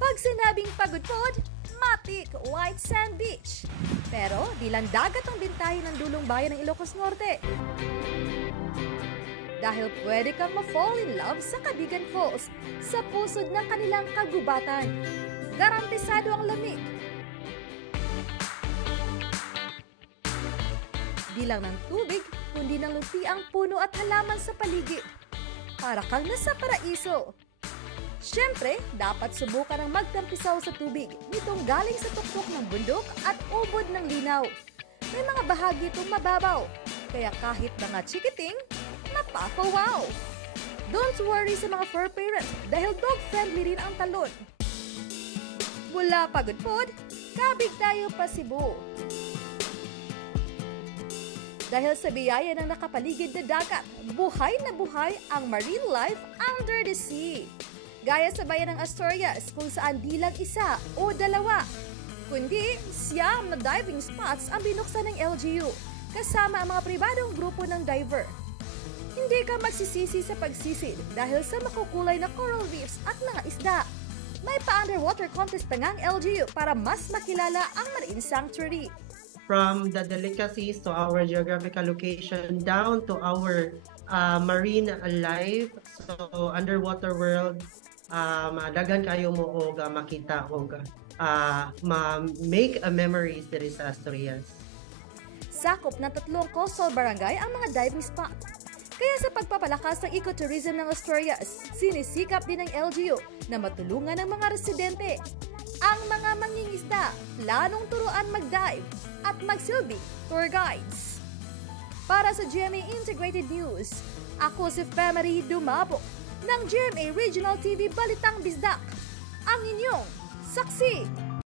Pag sinabing pagod-pod, matik white sand beach. Pero di lang dagat ang bintahin ng dulong bayan ng Ilocos Norte. Dahil pwede kang ma-fall in love sa Cabigan Falls sa pusod ng kanilang kagubatan. Garantisado ang lamig. Di lang ng tubig, kundi ng lupiang puno at halaman sa paligid. Para kang nasa paraiso. Siyempre, dapat subukan ang magtampisaw sa tubig nitong galing sa tuktok ng bundok at ubod ng linaw. May mga bahagi itong mababaw, kaya kahit mga chikiting, napapa-wow! Don't worry sa mga fur parents dahil dog-friendly rin ang talon. Mula Pagod-pod, kabig tayo pa Cebu. Dahil sa biyaya ng nakapaligid na dagat, buhay na buhay ang marine life under the sea. Gaya sa bayan ng Asturias kung saan di lang isa o dalawa, kundi siyam na diving spots ang binuksan ng LGU kasama ang mga pribadong grupo ng diver. Hindi ka magsisisi sa pagsisid dahil sa makukulay na coral reefs at mga isda. May pa-underwater contest pa nga ang LGU para mas makilala ang marine sanctuary. From the delicacies to our geographical location down to our marine life, so underwater world, dagan kayo mo og makita og make memories diri sa Asturias. Sakop ng 3 coastal barangay ang mga diving spot. Kaya sa pagpapalakas ng ecotourism ng Asturias, sinisikap din ng LGU na matulungan ng mga residente. Ang mga mangingisda, planong turuan mag-dive at magsilbi tour guides. Para sa GMA Integrated News, ako si Femari Dumabo ng GMA Regional TV Balitang Bisdak, ang inyong saksi.